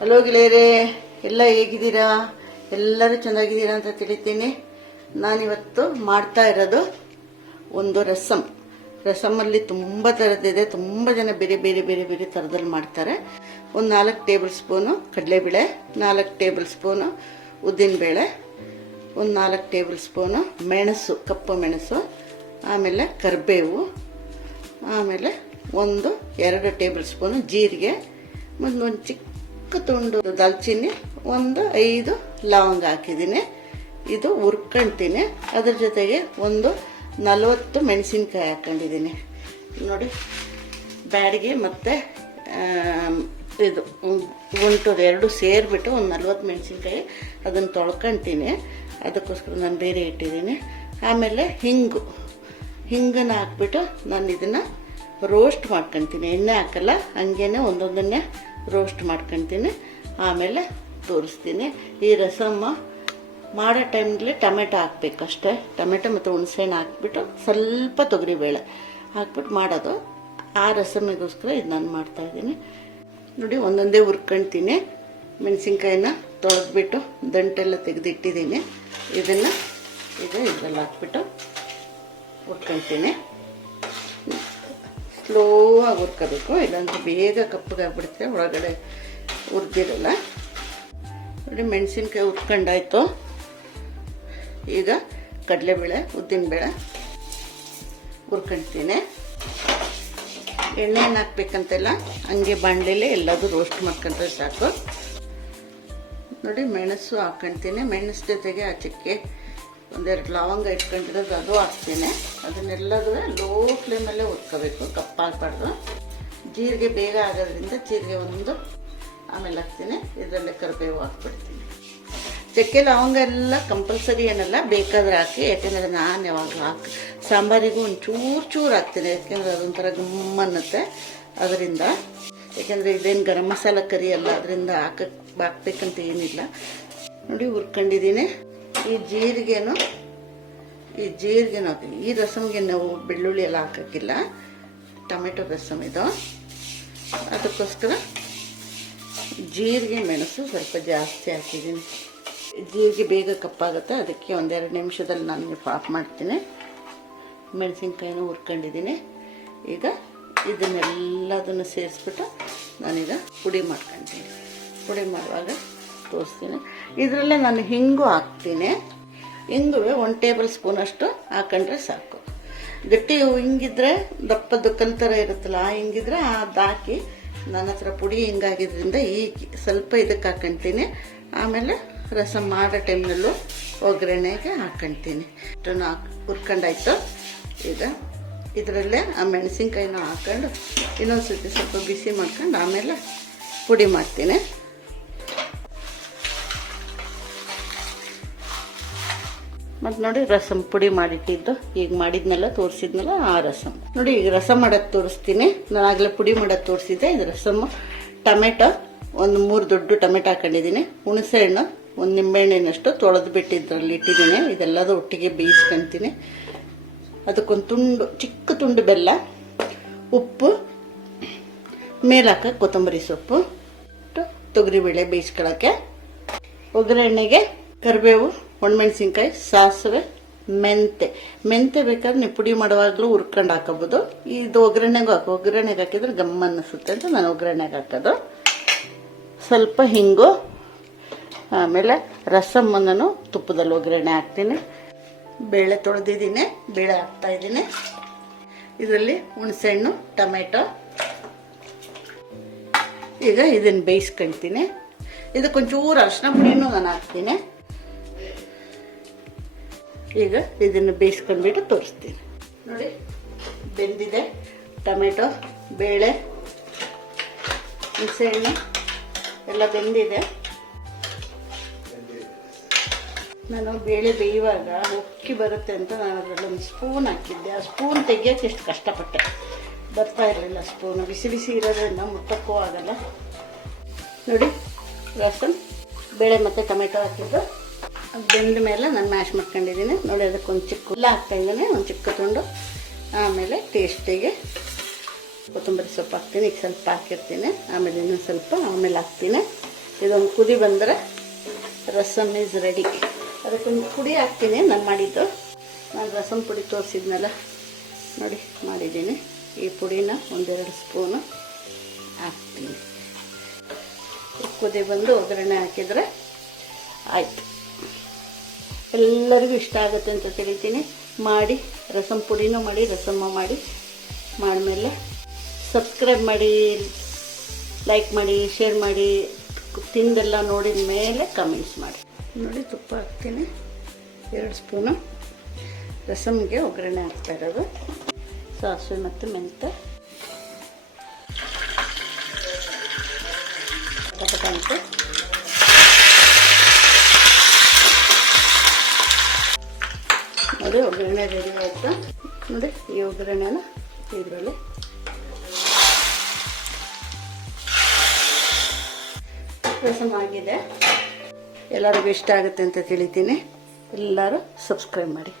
Hello ಗೆಳೆಯರೇ, ಎಲ್ಲ ಹೇಗಿದ್ದೀರಾ? ಎಲ್ಲರೂ ಚೆನ್ನಾಗಿದ್ದೀರಾ ಅಂತ ತಿಳಿತೀನಿ. ನಾನಿವತ್ತು ಮಾಡ್ತಾ ಇರೋದು ಒಂದು ರಸಮಲ್ಲಿ ತುಂಬ ಥರದ್ದಿದೆ. ತುಂಬ ಜನ ಬೇರೆ ಬೇರೆ ಬೇರೆ ಬೇರೆ ಥರದಲ್ಲಿ ಮಾಡ್ತಾರೆ. ಒಂದು 4 ಟೇಬಲ್ ಸ್ಪೂನು ಕಡಲೆಬೇಳೆ, 4 ಟೇಬಲ್ ಸ್ಪೂನು ಉದ್ದಿನಬೇಳೆ, ಒಂದು 4 ಟೇಬಲ್ ಸ್ಪೂನು ಮೆಣಸು, ಕಪ್ಪು ಮೆಣಸು, ಆಮೇಲೆ ಕರಿಬೇವು, ಆಮೇಲೆ 2 ಟೇಬಲ್ ಸ್ಪೂನು ಜೀರಿಗೆ, ಮತ್ತು ಒಂದು ಚಿಕ್ಕ ತುಂಡು ದಾಲ್ಚಿನ್ನಿ, 5 ಲವಂಗ ಹಾಕಿದ್ದೀನಿ. ಇದು ಹುರ್ಕೊಂತೀನಿ. ಅದ್ರ ಜೊತೆಗೆ 40 ಮೆಣಸಿನ್ಕಾಯಿ ಹಾಕೊಂಡಿದ್ದೀನಿ. ನೋಡಿ, ಬ್ಯಾಡಿಗೆ ಮತ್ತು ಇದು ಗುಂಟೂರು 2 ಸೇರಿಬಿಟ್ಟು 40 ಮೆಣಸಿನ್ಕಾಯಿ ಅದನ್ನು ತೊಳ್ಕೊತೀನಿ. ಅದಕ್ಕೋಸ್ಕರ ನಾನು ಬೇರೆ ಇಟ್ಟಿದ್ದೀನಿ. ಆಮೇಲೆ ಹಿಂಗನ್ನು ಹಾಕ್ಬಿಟ್ಟು ನಾನು ಇದನ್ನು ರೋಸ್ಟ್ ಮಾಡ್ಕೊತೀನಿ. ಎಣ್ಣೆ ಹಾಕಲ್ಲ, ಹಂಗೇನೆ ಒಂದೊಂದನ್ನೇ ರೋಸ್ಟ್ ಮಾಡ್ಕೊತೀನಿ. ಆಮೇಲೆ ತೋರಿಸ್ತೀನಿ. ಈ ರಸಮ್ಮ ಮಾಡೋ ಟೈಮ್ಲಿ ಟೊಮೆಟೊ ಹಾಕ್ಬೇಕು ಅಷ್ಟೇ. ಟೊಮೆಟೊ ಮತ್ತು ಹುಣಸೆಹಣ್ಣು ಹಾಕ್ಬಿಟ್ಟು ಸ್ವಲ್ಪ ತೊಗರಿಬೇಳೆ ಹಾಕ್ಬಿಟ್ಟು ಮಾಡೋದು. ಆ ರಸಮ್ಮಿಗೋಸ್ಕರ ಇದು ನಾನು ಮಾಡ್ತಾಯಿದ್ದೀನಿ. ನೋಡಿ, ಒಂದೊಂದೇ ಹುರ್ಕೊಳ್ತೀನಿ. ಮೆಣಸಿನ್ಕಾಯಿನ ತೊಳೆದ್ಬಿಟ್ಟು ದಂಟೆಲ್ಲ ತೆಗೆದಿಟ್ಟಿದ್ದೀನಿ. ಇದನ್ನು ಇದರಲ್ಲಿ ಹಾಕ್ಬಿಟ್ಟು ಹುರ್ಕೊಳ್ತೀನಿ. ಸ್ಲೋ ಆಗಿ ಹುರ್ಕೋಬೇಕು, ಇಲ್ಲಾಂದ್ರೆ ಬೇಗ ಕಪ್ಪಗಾಗ್ಬಿಡುತ್ತೆ, ಒಳಗಡೆ ಹುರಿದಿರಲ್ಲ. ನೋಡಿ, ಮೆಣಸಿನ್ಕಾಯಿ ಹುರ್ಕೊಂಡಾಯ್ತು. ಈಗ ಕಡಲೆಬೇಳೆ, ಉದ್ದಿನಬೇಳೆ ಹುರ್ಕೊಳ್ತೀನಿ. ಎಣ್ಣೆಯನ್ನು ಹಾಕ್ಬೇಕಂತೆಲ್ಲ, ಹಂಗೆ ಬಾಣಲೆಯಲ್ಲೇ ಎಲ್ಲದೂ ರೋಸ್ಟ್ ಮಾಡ್ಕೊಂಡ್ರೆ ಸಾಕು. ನೋಡಿ, ಮೆಣಸು ಹಾಕ್ಕೊಳ್ತೀನಿ. ಮೆಣಸು ಜೊತೆಗೆ ಆ ಚಕ್ಕೆ 2 ಲವಂಗ ಇಟ್ಕೊಂಡಿರೋದು ಅದು ಹಾಕ್ತೀನಿ. ಅದನ್ನೆಲ್ಲದೂ ಲೋ ಫ್ಲೇಮಲ್ಲೇ ಹುರ್ಕೋಬೇಕು, ಕಪ್ಪಾಗಬಾರ್ದು. ಜೀರಿಗೆ ಬೇಗ ಆಗೋದ್ರಿಂದ ಜೀರಿಗೆ ಆಮೇಲೆ ಹಾಕ್ತೀನಿ. ಇದರಲ್ಲೇ ಕರಿಬೇವು ಹಾಕ್ಬಿಡ್ತೀನಿ. ಚಕ್ಕೆ ಲವಂಗ ಎಲ್ಲ ಕಂಪಲ್ಸರಿ ಏನಲ್ಲ, ಬೇಕಾದ್ರೆ ಹಾಕಿ. ಯಾಕೆಂದರೆ ನಾನು ಯಾವಾಗ ಸಾಂಬಾರಿಗೂ ಚೂರು ಹಾಕ್ತೀನಿ, ಯಾಕೆಂದರೆ ಅದೊಂಥರ ಗಮ್ಮನ್ನುತ್ತೆ ಅದರಿಂದ. ಯಾಕೆಂದರೆ ಇದೇನು ಗರಂ ಮಸಾಲ ಕರಿ ಅಲ್ಲ, ಅದರಿಂದ ಹಾಕ್ಬೇಕಂತ ಏನಿಲ್ಲ. ನೋಡಿ, ಹುರ್ಕೊಂಡಿದ್ದೀನಿ. ಈ ಜೀರಿಗೆನೂ ಹಾಕ್ತೀನಿ. ಈ ರಸಮ್ಗೆ ನಾವು ಬೆಳ್ಳುಳ್ಳಿ ಎಲ್ಲ ಹಾಕೋಕ್ಕಿಲ್ಲ, ಟೊಮೆಟೊ ರಸಮ್ ಇದು. ಅದಕ್ಕೋಸ್ಕರ ಜೀರಿಗೆ ಮೆಣಸು ಸ್ವಲ್ಪ ಜಾಸ್ತಿ ಹಾಕಿದ್ದೀನಿ. ಜೀರಿಗೆ ಬೇಗ ಕಪ್ಪಾಗುತ್ತೆ, ಅದಕ್ಕೆ 2 ನಿಮಿಷದಲ್ಲಿ ನಾನು ಆಫ್ ಮಾಡ್ತೀನಿ. ಮೆಣಸಿನ್ಕಾಯಿನೂ ಹುರ್ಕೊಂಡಿದ್ದೀನಿ. ಈಗ ಇದನ್ನೆಲ್ಲದನ್ನು ಸೇರಿಸ್ಬಿಟ್ಟು ನಾನೀಗ ಪುಡಿ ಮಾಡ್ಕೊತೀನಿ. ಪುಡಿ ಮಾಡುವಾಗ ತೋರಿಸ್ತೀನಿ. ಇದರಲ್ಲೇ ನಾನು ಹಿಂಗು ಹಾಕ್ತೀನಿ. ಹಿಂಗುವೆ 1 ಟೇಬಲ್ ಸ್ಪೂನ್ ಅಷ್ಟು ಹಾಕೊಂಡ್ರೆ ಸಾಕು. ಗಟ್ಟಿ ಹಿಂಗಿದ್ರೆ ದಪ್ಪದ್ದು ಕಲ್ ಥರ ಇರುತ್ತಲ್ಲ, ಆ ಹಿಂಗಿದ್ರೆ ಅದು ಹಾಕಿ. ನನ್ನ ಹತ್ರ ಪುಡಿ ಹಿಂಗಾಗಿದ್ರಿಂದ ಸ್ವಲ್ಪ ಇದಕ್ಕೆ ಹಾಕ್ಕೊಳ್ತೀನಿ. ಆಮೇಲೆ ರಸಮ್ ಮಾಡೋ ಟೈಮ್ನಲ್ಲೂ ಒಗ್ಗರಣೆಗೆ ಹಾಕ್ಕೊಳ್ತೀನಿ. ಇಷ್ಟನ್ನು ಹುರ್ಕೊಂಡಾಯ್ತು. ಈಗ ಇದರಲ್ಲೇ ಆ ಮೆಣಸಿನ್ಕಾಯಿನ ಹಾಕ್ಕೊಂಡು ಇನ್ನೊಂದು ಸರ್ತಿ ಸ್ವಲ್ಪ ಬಿಸಿ ಮಾಡ್ಕೊಂಡು ಆಮೇಲೆ ಪುಡಿ ಮಾಡ್ತೀನಿ. ಮತ್ತು ನೋಡಿ, ರಸಮ್ ಪುಡಿ ಮಾಡಿಟ್ಟಿದ್ದು ಈಗ ಮಾಡಿದ್ನೆಲ್ಲ ತೋರಿಸಿದ್ನಲ್ಲ, ಆ ರಸಮ್. ನೋಡಿ, ಈಗ ರಸಮ್ ಮಾಡೋದು ತೋರಿಸ್ತೀನಿ. ನಾನು ಆಗಲೇ ಪುಡಿ ಮಾಡೋದು ತೋರಿಸಿದ್ದೆ. ಇದು ರಸಮ್. ಟೊಮೆಟೊ 3 ದೊಡ್ಡ ಟೊಮೆಟೊ ಹಾಕೊಂಡಿದ್ದೀನಿ. ಹುಣಸೆ ಹಣ್ಣು 1 ನಿಂಬೆಹಣ್ಣಿನಷ್ಟು ತೊಳೆದು ಬಿಟ್ಟಿದ್ರಲ್ಲಿ ಇಟ್ಟಿದ್ದೀನಿ. ಇದೆಲ್ಲದೂ ಒಟ್ಟಿಗೆ ಬೇಯಿಸ್ಕೊಳ್ತೀನಿ. ಅದಕ್ಕೊಂದು ಚಿಕ್ಕ ತುಂಡು ಬೆಲ್ಲ, ಉಪ್ಪು, ಮೇಲೆ ಹಾಕಕ್ಕೆ ಕೊತ್ತಂಬರಿ ಸೊಪ್ಪು, ತೊಗರಿಬೇಳೆ ಬೇಯಿಸ್ಕೊಳ್ಳೋಕ್ಕೆ. ಒಗ್ಗರಣೆಗೆ ಕರಿಬೇವು, ಒಣಮೆಣಸಿನ್ಕಾಯಿ, ಸಾಸಿವೆ, ಮೆಂತೆ ಬೇಕಾದ್ರೆ ನೀವು ಪುಡಿ ಮಾಡುವಾಗಲೂ ಹುರ್ಕೊಂಡು ಹಾಕೋಬೋದು. ಇದು ಒಗ್ಗರಣೆಗೆ ಹಾಕಿದ್ರೆ ಗಮ್ಮ ಅನ್ನಿಸುತ್ತೆ ಅಂತ ನಾನು ಒಗ್ಗರಣೆಗೆ ಹಾಕೋದು. ಸ್ವಲ್ಪ ಹಿಂಗು, ಆಮೇಲೆ ರಸಮ್ಮನ್ನು ತುಪ್ಪದಲ್ಲಿ ಒಗ್ಗರಣೆ ಹಾಕ್ತೀನಿ. ಬೇಳೆ ತೊಳೆದಿದ್ದೀನಿ, ಬೇಳೆ ಹಾಕ್ತಾಯಿದ್ದೀನಿ. ಇದರಲ್ಲಿ ಹುಣಸೆಹಣ್ಣು, ಟೊಮೆಟೊ. ಈಗ ಇದನ್ನು ಬೇಯಿಸ್ಕೊಳ್ತೀನಿ. ಇದಕ್ಕೊಂಚೂರು ಅರಿಶಿನ ಪುಡಿನೂ ನಾನು ಹಾಕ್ತೀನಿ. ಈಗ ಇದನ್ನು ಬೇಯಿಸ್ಕೊಂಡ್ಬಿಟ್ಟು ತೋರಿಸ್ತೀನಿ. ನೋಡಿ, ಬೆಂದಿದೆ. ಟೊಮೆಟೊ, ಬೇಳೆ, ಹುಣಸೆಹಣ್ಣು ಎಲ್ಲ ಬೆಂದಿದೆ. ನಾನು ಬೇಳೆ ಬೇಯುವಾಗ ಉಕ್ಕಿ ಬರುತ್ತೆ ಅಂತ ನಾನು ಅದರಲ್ಲಿ 1 ಸ್ಪೂನ್ ಹಾಕಿದ್ದೆ. ಆ ಸ್ಪೂನ್ ತೆಗಿಯೋಕ್ಕೆ ಎಷ್ಟು ಕಷ್ಟಪಟ್ಟೆ, ಬರ್ತಾ ಇರಲಿಲ್ಲ ಸ್ಪೂನು. ಬಿಸಿ ಬಿಸಿ ಇರೋದ್ರಿಂದ ಮುಟ್ಟಕ್ಕೂ ಆಗಲ್ಲ. ನೋಡಿ, ರಸಮ್ ಬೇಳೆ ಮತ್ತು ಟೊಮೆಟೊ ಹಾಕಿದ್ದು ಅದು ಬೆಂದ ಮೇಲೆ ನಾನು ಮ್ಯಾಶ್ ಮಾಡ್ಕೊಂಡಿದ್ದೀನಿ. ನೋಡಿ, ಅದಕ್ಕೊಂದು ಚಿಕ್ಕ ಹುಲ್ಲ ಹಾಕ್ತಾಯಿದ್ದೀನಿ, ಒಂದು ಚಿಕ್ಕ ತುಂಡು. ಆಮೇಲೆ ಟೇಸ್ಟಿಗೆ ಕೊತ್ತಂಬರಿ ಸೊಪ್ಪು ಹಾಕ್ತೀನಿ. ಈಗ ಸ್ವಲ್ಪ ಹಾಕಿರ್ತೀನಿ, ಆಮೇಲೆ ಇನ್ನೊಂದು ಸ್ವಲ್ಪ ಆಮೇಲೆ ಹಾಕ್ತೀನಿ. ಇದೊಂದು ಕುದಿ ಬಂದರೆ ರಸಮ್ ಈಸ್ ರೆಡಿ. ಅದಕ್ಕೊಂದು ಪುಡಿ ಹಾಕ್ತೀನಿ. ನಾನು ಮಾಡಿದ್ದು, ನಾನು ರಸಮ್ ಪುಡಿ ತೋರಿಸಿದ್ನಲ್ಲ ನೋಡಿ ಮಾಡಿದ್ದೀನಿ. ಈ ಪುಡಿನ ಒಂದೆರಡು ಸ್ಪೂನು ಹಾಕ್ತೀನಿ. ಕುದಿ ಬಂದು ಒಗ್ಗರಣೆ ಹಾಕಿದರೆ ಆಯಿತು. ಎಲ್ಲರಿಗೂ ಇಷ್ಟ ಆಗುತ್ತೆ ಅಂತ ತಿಳಿತೀನಿ. ಮಾಡಿ ರಸಮ್ ಪುಡಿನೂ ಮಾಡಿ, ರಸಮ್ಮ ಮಾಡಿ ಮಾಡಿದ್ಮೇಲೆ ಸಬ್ಸ್ಕ್ರೈಬ್ ಮಾಡಿ, ಲೈಕ್ ಮಾಡಿ, ಶೇರ್ ಮಾಡಿ, ತಿಂದೆಲ್ಲ ನೋಡಿದ ಮೇಲೆ ಕಮೆಂಟ್ಸ್ ಮಾಡಿ. ನೋಡಿ ತುಪ್ಪ ಹಾಕ್ತೀನಿ 2 ಸ್ಪೂನು. ರಸಮ್ಗೆ ಒಗ್ಗರಣೆ ಹಾಕ್ತಾ ಇರೋದು. ಸಾಸಿವೆ ಮತ್ತು ಮೆಂತ್ಯ ಅಂತ ನೋಡಿ ಒಗ್ಗರಣೆ ರೆಡಿ ಆಯಿತು. ನೋಡಿ ಈ ಒಗ್ಗರಣೆನ ಇದರಲ್ಲಿ ರಸಮ್ ಆಗಿದೆ. ಎಲ್ಲರಿಗೂ ಇಷ್ಟ ಆಗುತ್ತೆ ಅಂತ ತಿಳಿತೀನಿ. ಎಲ್ಲರೂ ಸಬ್ಸ್ಕ್ರೈಬ್ ಮಾಡಿ.